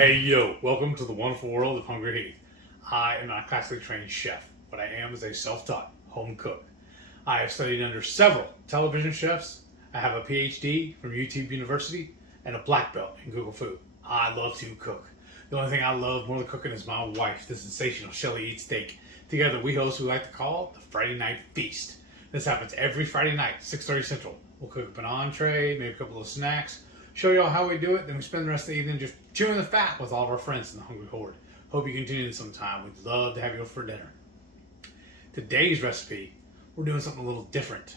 Hey yo, welcome to the wonderful world of HungryHeath. I am not a classically trained chef. What I am is a self-taught home cook. I have studied under several television chefs. I have a PhD from YouTube University and a black belt in Google Food. I love to cook. The only thing I love more than cooking is my wife, the sensational Shelly Eats Steak. Together we host what we like to call the Friday Night Feast. This happens every Friday night, 6:30 Central. We'll cook up an entree, maybe a couple of snacks, show you all how we do it, then we spend the rest of the evening just chewing the fat with all of our friends in the HungryHorde. Hope you can tune in sometime. We'd love to have you over for dinner. Today's recipe, we're doing something a little different.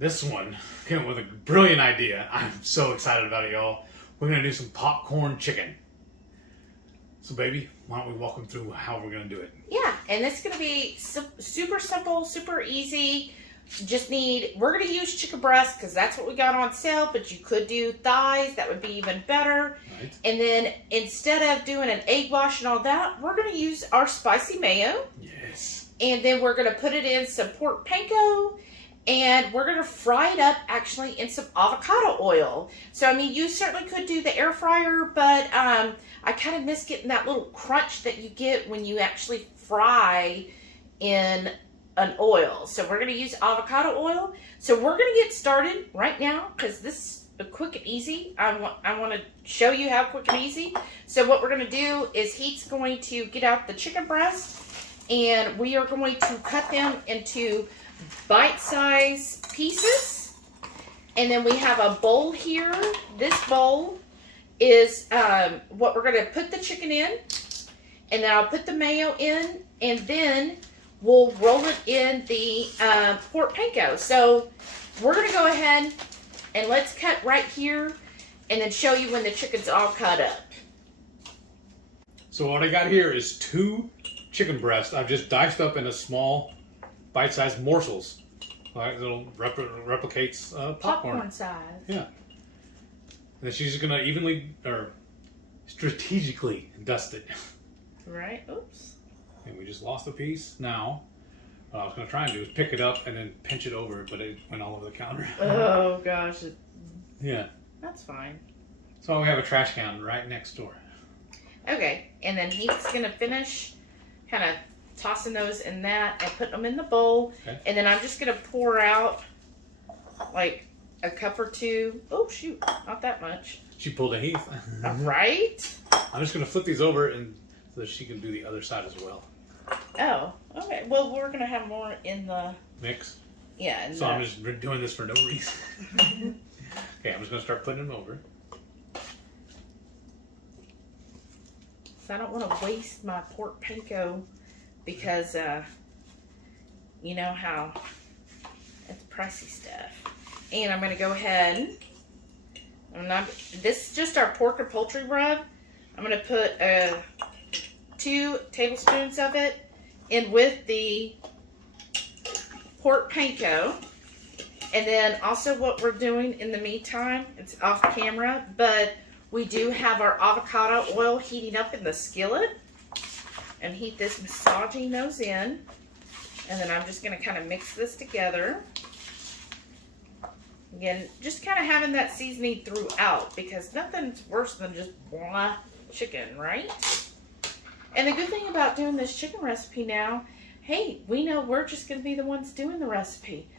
This one came up with a brilliant idea. I'm so excited about it, y'all. We're going to do some popcorn chicken. So baby, why don't we walk them through how we're going to do it? Yeah, and it's going to be super simple, super easy. We're going to use chicken breast because that's what we got on sale, but you could do thighs. That would be even better. Right. And then instead of doing an egg wash and all that, we're going to use our spicy mayo. Yes. And then we're going to put it in some pork panko, and we're going to fry it up actually in some avocado oil. So, I mean, you certainly could do the air fryer, but I kind of miss getting that little crunch that you get when you actually fry in an oil. So we're going to use avocado oil. So we're going to get started right now because this is quick and easy. I want to show you how quick and easy. So what we're going to do is Heath's going to get out the chicken breast, and we are going to cut them into bite-sized pieces. And then we have a bowl here. This bowl is what we're going to put the chicken in, and then I'll put the mayo in, and then we'll roll it in the pork panko. So we're going to go ahead and let's cut right here and then show you when the chicken's all cut up. So what I got here is 2 chicken breasts. I've just diced up into small bite-sized morsels. Like little replicates popcorn size. Yeah. And then she's just going to evenly or strategically dust it. Right. Oops. And we just lost a piece. Now, what I was going to try and do is pick it up and then pinch it over, but it went all over the counter. Oh, gosh. Yeah. That's fine. So we have a trash can right next door. Okay. And then Heath's going to finish kind of tossing those in that and putting them in the bowl. Okay. And then I'm just going to pour out like a cup or 2. Oh, shoot. Not that much. She pulled a Heath. Right? I'm just going to flip these over and so that she can do the other side as well. Oh, okay. Well, we're going to have more in the mix. Yeah. So I'm just doing this for no reason. Okay, I'm just going to start putting them over. So I don't want to waste my pork panko because you know how it's pricey stuff. And I'm going to go ahead. This is just our pork and poultry rub. I'm going to put 2 tablespoons of it in with the pork panko. And then also what we're doing in the meantime, it's off camera, but we do have our avocado oil heating up in the skillet. And Heath is massaging those in. And then I'm just going to kind of mix this together. Again, just kind of having that seasoning throughout because nothing's worse than just blah chicken, right? And the good thing about doing this chicken recipe now, hey, we know we're just going to be the ones doing the recipe.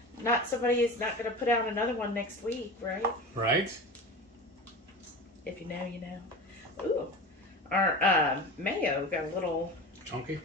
Somebody is not going to put out another one next week, right? Right. If you know, you know. Ooh, our mayo got a little chunky.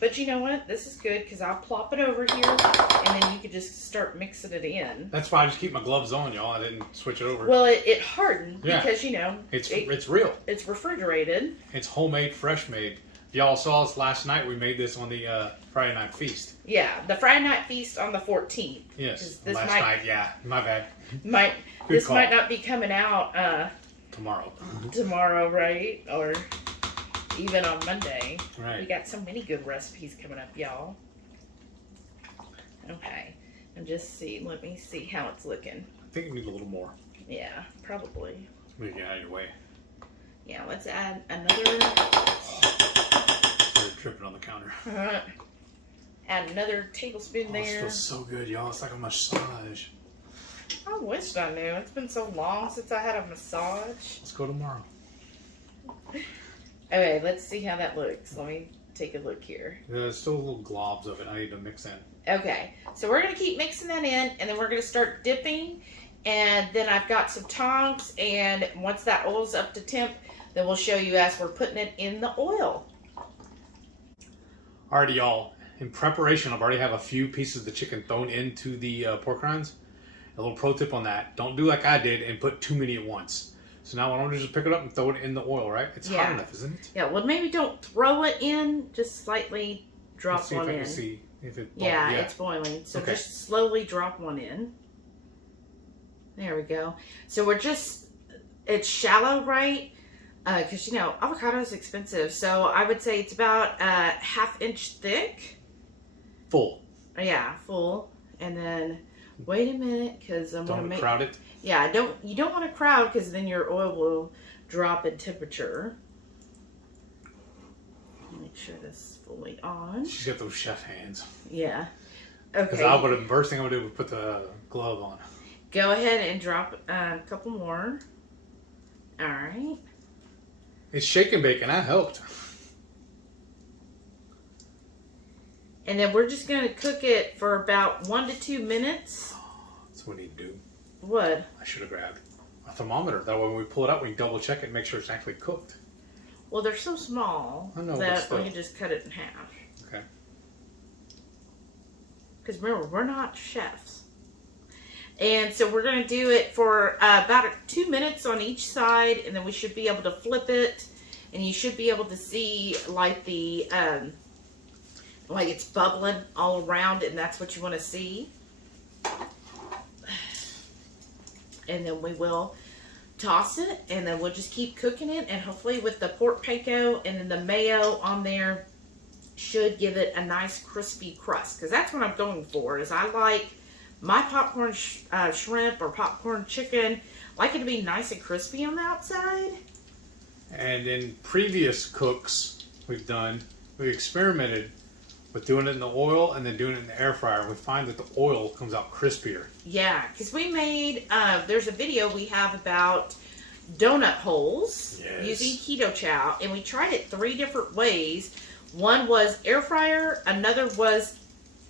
But you know what? This is good because I'll plop it over here and then you can just start mixing it in. That's why I just keep my gloves on, y'all. I didn't switch it over. Well, it hardened because, you know. It's real. It's refrigerated. It's homemade, fresh made. Y'all saw us last night. We made this on the Friday Night Feast. Yeah, the Friday Night Feast on the 14th. Yes, last night. Yeah, my bad. This might not be coming out tomorrow. Tomorrow, right? Or even on Monday. Right. We got so many good recipes coming up, y'all. Okay. And let me see how it's looking. I think it needs a little more. Yeah, probably. Let me get out of your way. Yeah, let's add another. Started tripping on the counter. Add another tablespoon there. This feels so good, y'all. It's like a massage. I wish I knew. It's been so long since I had a massage. Let's go tomorrow. Okay, let's see how that looks. Let me take a look here. There's still little globs of it I need to mix in. Okay, so we're going to keep mixing that in, and then we're going to start dipping. And then I've got some tongs, and once that oil's up to temp, then we'll show you as we're putting it in the oil. Alrighty, y'all. In preparation, I've already have a few pieces of the chicken thrown into the pork rinds. A little pro tip on that: don't do like I did and put too many at once. So now why don't we just pick it up and throw it in the oil, right? It's hot enough, isn't it? Yeah. Well, maybe don't throw it in. Just slightly drop Let's see one if I in. can see if it. Yeah, it's boiling. So Okay. just slowly drop one in. There we go. So it's shallow, right? Because, avocado is expensive. So I would say it's about a ½ inch thick. Full. Yeah, full. And then, wait a minute, because I'm going to make... crowd it. Yeah, you don't want to crowd, because then your oil will drop in temperature. Make sure this is fully on. She's got those chef hands. Yeah. Okay. Because the first thing I would do would put the glove on. Go ahead and drop a couple more. All right. It's shake and bake, and that helped. And then we're just going to cook it for about 1 to 2 minutes. That's what we need to do. What? I should have grabbed a thermometer. That way when we pull it out, we can double check it and make sure it's actually cooked. Well, they're so small I know, but that still. we can just cut it in half. Okay. Because remember, we're not chefs. And so we're going to do it for about 2 minutes on each side, and then we should be able to flip it, and you should be able to see like the like it's bubbling all around, and that's what you want to see. And then we will toss it, and then we'll just keep cooking it, and hopefully with the pork panko and then the mayo on there should give it a nice crispy crust, because that's what I'm going for. Is I like my popcorn shrimp or popcorn chicken, like it to be nice and crispy on the outside. And in previous cooks we experimented with doing it in the oil and then doing it in the air fryer. We find that the oil comes out crispier. Yeah, because we made, there's a video we have about donut holes using Ketochow, and we tried it 3 different ways. One was air fryer, another was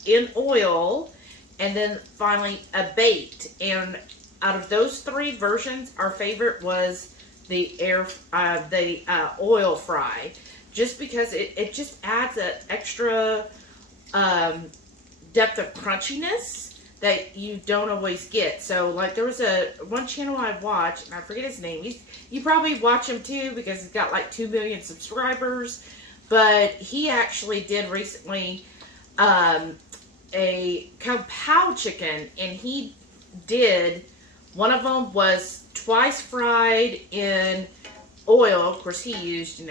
in oil, and then finally a baked. And out of those 3 versions, our favorite was the oil fry, just because it just adds an extra depth of crunchiness that you don't always get. So like there was one channel I watched, and I forget his name. You probably watch him too because he's got like 2 million subscribers. But he actually did recently a Ketochow chicken, and he did, one of them was twice fried in oil. Of course, he used,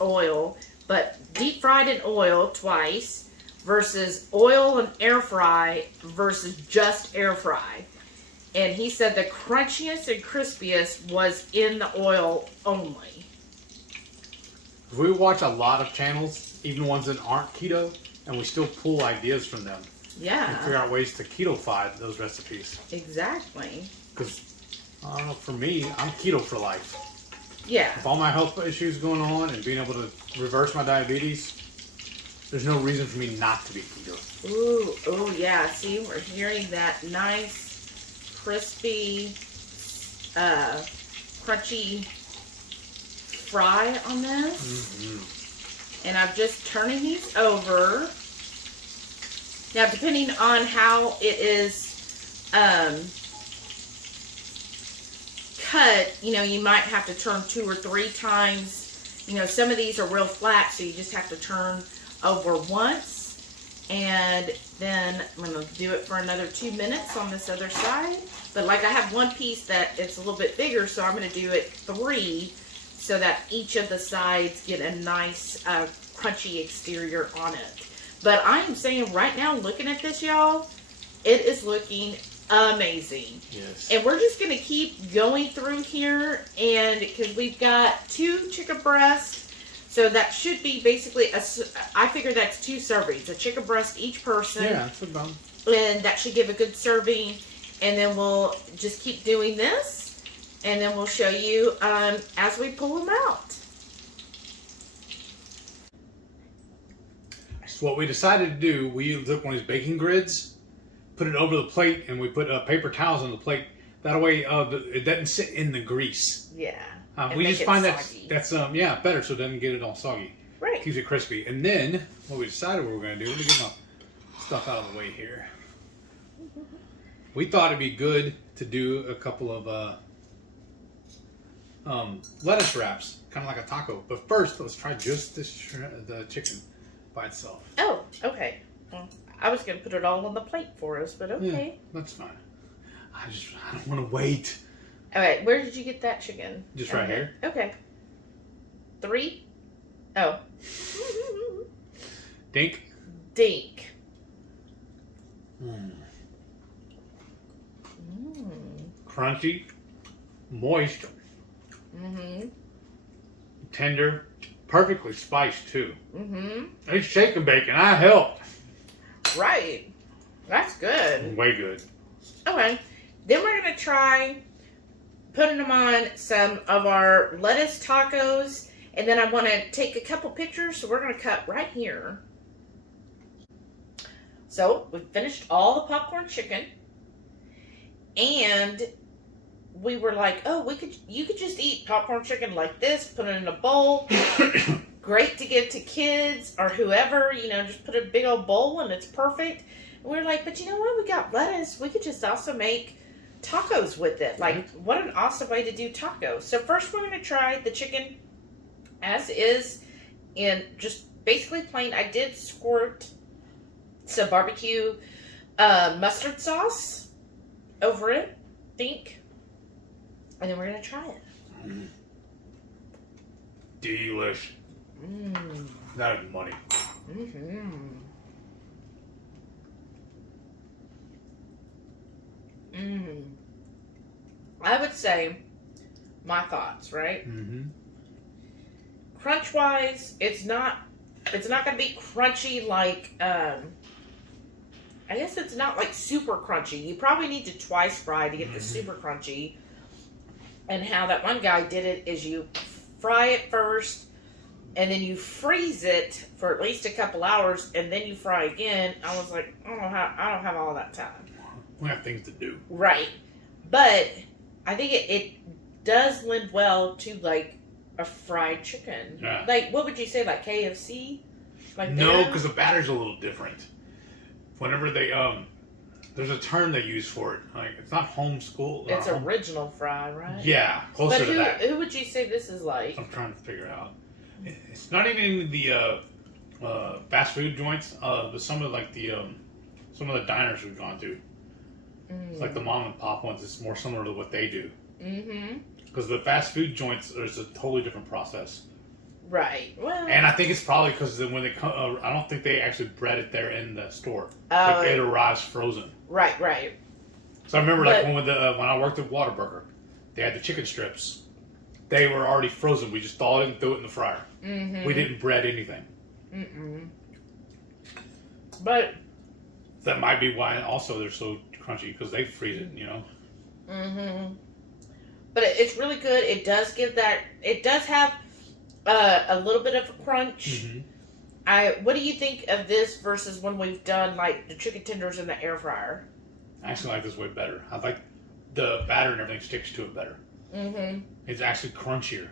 oil, but deep fried in oil twice versus oil and air fry versus just air fry. And he said the crunchiest and crispiest was in the oil only. We watch a lot of channels, even ones that aren't keto, and we still pull ideas from them. Yeah. And figure out ways to keto-fy those recipes. Exactly. Because, I don't know, for me, I'm keto for life. Yeah. With all my health issues going on and being able to reverse my diabetes, there's no reason for me not to be keto. Ooh, oh yeah. See, we're hearing that nice, crispy, crunchy fry on this. Mm-hmm. And I'm just turning these over. Now, depending on how it is cut, you might have to turn 2 or 3 times. Some of these are real flat, so you just have to turn over once. And then I'm going to do it for another 2 minutes on this other side. But like I have one piece that it's a little bit bigger, so I'm going to do it 3 so that each of the sides get a nice crunchy exterior on it. But I am saying right now, looking at this, y'all, it is looking amazing. Yes. And we're just going to keep going through here, and because we've got 2 chicken breasts, so that should be basically, I figure that's 2 servings, a chicken breast each person. Yeah, that's about. And that should give a good serving. And then we'll just keep doing this, and then we'll show you as we pull them out. So what we decided to do, we took one of these baking grids, put it over the plate, and we put paper towels on the plate. That way, it doesn't sit in the grease. Yeah. We just find that's better, so it doesn't get it all soggy. Right. Keeps it crispy. And then what we decided we were going to do, let me get my stuff out of the way here. We thought it'd be good to do a couple of lettuce wraps, kind of like a taco. But first, let's try just the chicken by itself. Oh, okay. Well, I was going to put it all on the plate for us, but okay. Yeah, that's fine. I don't want to wait. All right, where did you get that chicken? Just right here. Okay. 3? Oh. Dink. Dink. Crunchy. Moist. Tender. Perfectly spiced, too. It's shake and bake, and I helped. Right. That's good. Way good. Okay. Then we're going to try putting them on some of our lettuce tacos. And then I want to take a couple pictures, so we're going to cut right here. So, we finished all the popcorn chicken. And we were like, oh, you could just eat popcorn chicken like this, put it in a bowl. Great to give to kids or whoever, just put a big old bowl and it's perfect. And we're like, but you know what? We got lettuce. We could just also make tacos with it. Like, what an awesome way to do tacos. So first we're going to try the chicken as is in just basically plain. I did squirt some barbecue mustard sauce over it, and then we're going to try it. Delish. That is money. I would say my thoughts, right? Crunch wise, it's not going to be crunchy like I guess it's not like super crunchy. You probably need to twice fry to get the super crunchy. And how that one guy did it is you fry it first and then you freeze it for at least a couple hours and then you fry again. I was like, I don't have all that time. We have things to do. Right. But I think it does lend well to like a fried chicken. Yeah. Like, what would you say, like KFC? Like no, because the batter's a little different. Whenever they there's a term they use for it. Like, it's not homeschool. It's original fry, right? Yeah, closer to that. Who would you say this is like? I'm trying to figure out. It's not even the fast food joints, but some of the diners we've gone to. It's like the mom and pop ones. It's more similar to what they do. Because the fast food joints, there's a totally different process. Right. Well. And I think it's probably because when they come, I don't think they actually bread it there in the store. Like it arrives frozen. Right. So I remember when I worked at Whataburger, they had the chicken strips. They were already frozen. We just thawed it and threw it in the fryer. We didn't bread anything. But that might be why also they're so crunchy, because they freeze it, But it's really good. It does give that. It does have a little bit of a crunch. What do you think of this versus when we've done like the chicken tenders in the air fryer? I actually like this way better. I like the batter and everything sticks to it better. It's actually crunchier.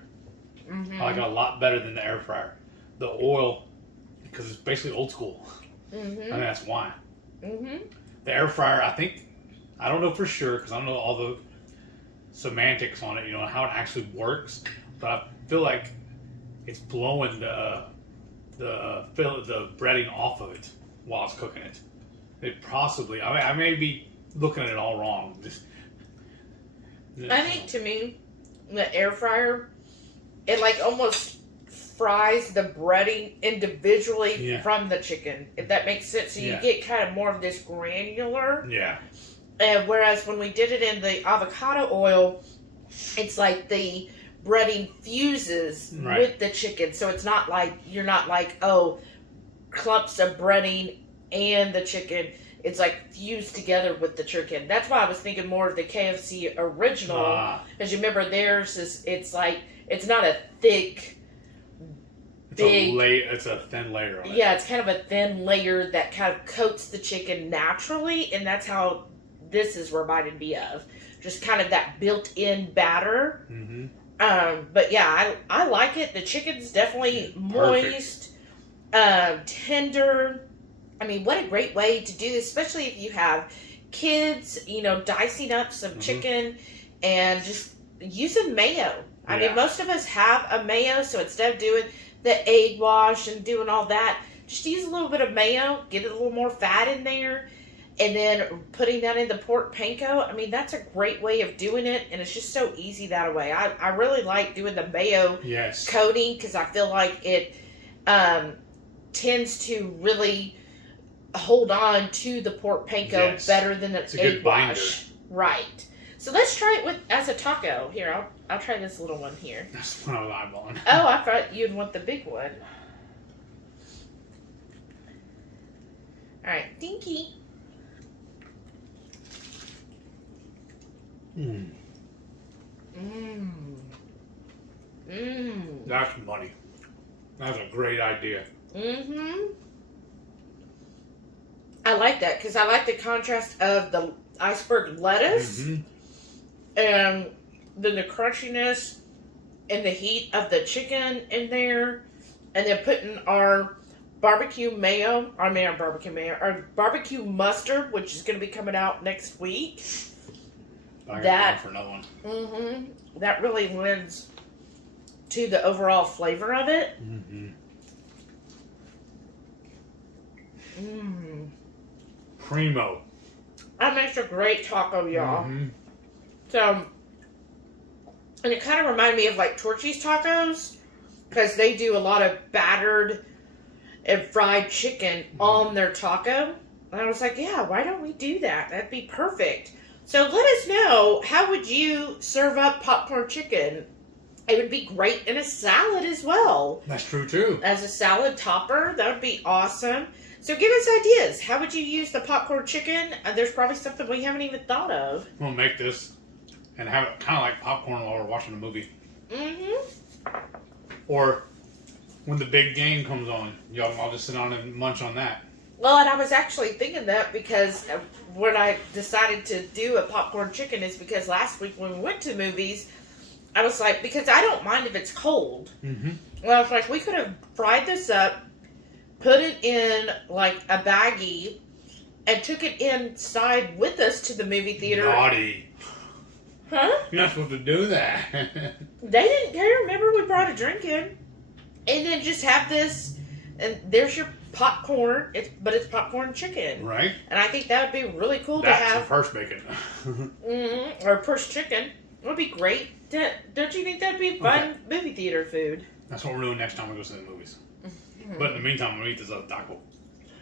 I like it a lot better than the air fryer. The oil, because it's basically old school. I think that's why. The air fryer, I don't know for sure, because I don't know all the semantics on it, how it actually works, but I feel like it's blowing the breading off of it while it's cooking it. It possibly, I may be looking at it all wrong. I think to me, the air fryer, it like almost fries the breading individually from the chicken, if that makes sense. So you get kind of more of this granular. And whereas when we did it in the avocado oil, it's like the breading fuses with the chicken. So it's not like, you're not like, clumps of breading and the chicken. It's like fused together with the chicken. That's why I was thinking more of the KFC original. Because you remember theirs it's like, it's not a thick big. It's a thin layer on it. Yeah, it's kind of a thin layer that kind of coats the chicken naturally, and that's how this is reminded me of. Just kind of that built-in batter. Mm-hmm. But yeah, I like it. The chicken's definitely moist, tender. I mean, what a great way to do this, especially if you have kids, dicing up some chicken and just using mayo. I mean, most of us have a mayo, so instead of doing the egg wash and doing all that, just use a little bit of mayo, get a little more fat in there, and then putting that in the pork panko. I mean, that's a great way of doing it, and it's just so easy that way. I really like doing the mayo coating because I feel like it tends to really hold on to the pork panko better than an egg wash. Right. So let's try it as a taco. Here, I'll try this little one here. That's what I was eyeballing. Oh, I thought you'd want the big one. All right, dinky. Mmm. Mmm. Mmm. That's money. That's a great idea. Mm-hmm. I like that because I like the contrast of the iceberg lettuce and then the crunchiness and the heat of the chicken in there, and then putting our barbecue mustard, which is going to be coming out next week. That for another one. That really lends to the overall flavor of it. Primo. That makes a great taco, y'all. So, and it kind of reminded me of like Torchy's tacos because they do a lot of battered and fried chicken on their taco. And I was like, yeah, why don't we do that? That'd be perfect. So let us know, how would you serve up popcorn chicken? It would be great in a salad as well. That's true too. As a salad topper, that would be awesome. So give us ideas. How would you use the popcorn chicken? There's probably something we haven't even thought of. We'll make this and have it kind of like popcorn while we're watching a movie. Or when the big game comes on, y'all all just sit on and munch on that. Well, and I was actually thinking that because when I decided to do a popcorn chicken is because last week when we went to movies, I was like, because I don't mind if it's cold. Well, I was like, we could have fried this up, put it in like a baggie, and took it inside with us to the movie theater. Naughty. Huh? You're not supposed to do that. They didn't care. Remember, we brought a drink in. And then just have this, and there's your popcorn, but it's popcorn chicken. Right. And I think that would be really cool to have. That's purse bacon. Or purse chicken. It would be great. Don't you think that'd be fun movie theater food? That's what we're doing next time we go see the movies. But in the meantime, I'm going to eat this other taco.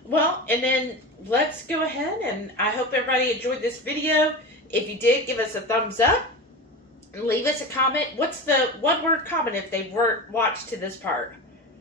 Well, and then let's go ahead, and I hope everybody enjoyed this video. If you did, give us a thumbs up. And leave us a comment. What's the one-word comment if they weren't watched to this part?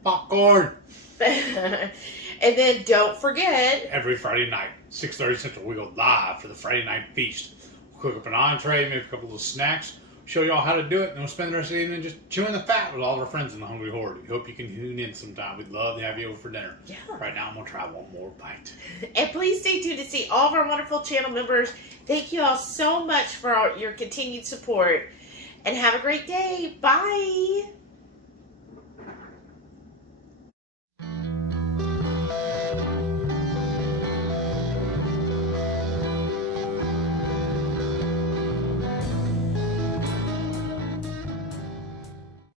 Popcorn! And then don't forget, every Friday night, 6:30 Central, we go live for the Friday night feast. We'll cook up an entree, maybe a couple of snacks, show y'all how to do it, and we'll spend the rest of the evening just chewing the fat with all of our friends in the Hungry Horde. We hope you can tune in sometime. We'd love to have you over for dinner. Yeah. Right now, I'm going to try one more bite. And please stay tuned to see all of our wonderful channel members. Thank you all so much for your continued support. And have a great day. Bye.